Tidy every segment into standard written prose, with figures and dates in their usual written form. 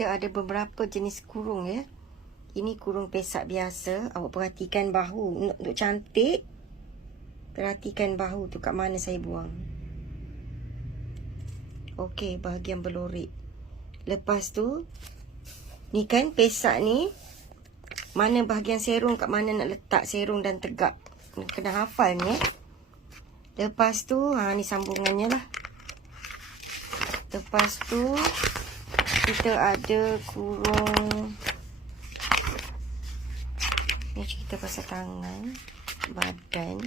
kita ada beberapa jenis kurung ya. Ini kurung pesak biasa. Awak perhatikan bahu. Untuk cantik, perhatikan bahu tu kat mana saya buang. Okey, bahagian berlorik. Lepas tu, ni kan pesak ni, mana bahagian serong, kat mana nak letak serong dan tegak. Kena hafal ni. Lepas tu, ni sambungannya lah. Lepas tu, kita ada kurung. Ni cerita pasal tangan, badan.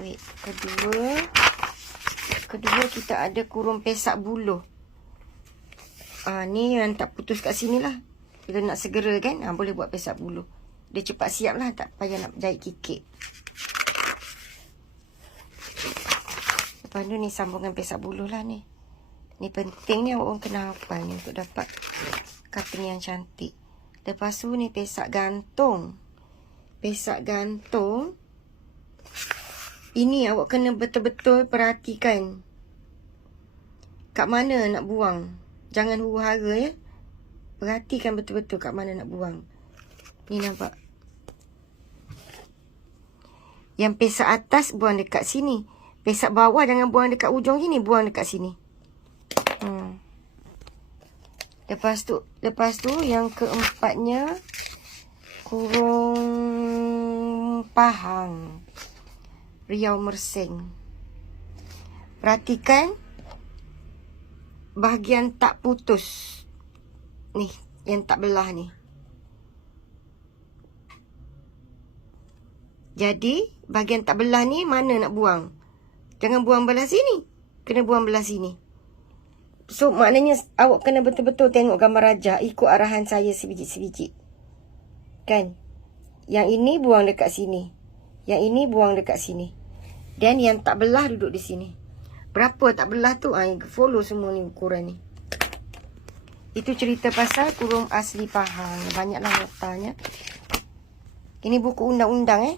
Wait, kedua kita ada kurung pesak buluh. Ni yang tak putus kat sini lah. Kita nak segera kan, boleh buat pesak buluh. Dia cepat siap lah, tak payah nak jahit kikik. Lepas tu ni sambungan pesak buluh lah ni. Ni penting ni, awak kena hafal ni untuk dapat cutting yang cantik. Lepas tu ni pesak gantung. Pesak gantung. Ini awak kena betul-betul perhatikan kat mana nak buang. Jangan huru-hara ya. Perhatikan betul-betul kat mana nak buang. Ni nampak. Yang pesak atas buang dekat sini. Pesak bawah jangan buang dekat ujung sini, buang dekat sini. Lepas tu yang keempatnya kurung pahang. Riau Mersing. Perhatikan bahagian tak putus. Ni, yang tak belah ni. Jadi, bahagian tak belah ni mana nak buang? Jangan buang belah sini. Kena buang belah sini. So, maknanya awak kena betul-betul tengok gambar rajah. Ikut arahan saya sebiji-sebiji. Kan? Yang ini buang dekat sini. Yang ini buang dekat sini. Dan yang tak belah duduk di sini. Berapa tak belah tu? Follow semua ni ukuran ni. Itu cerita pasal kurung asli pahang. Banyaklah notanya. Ini buku undang-undang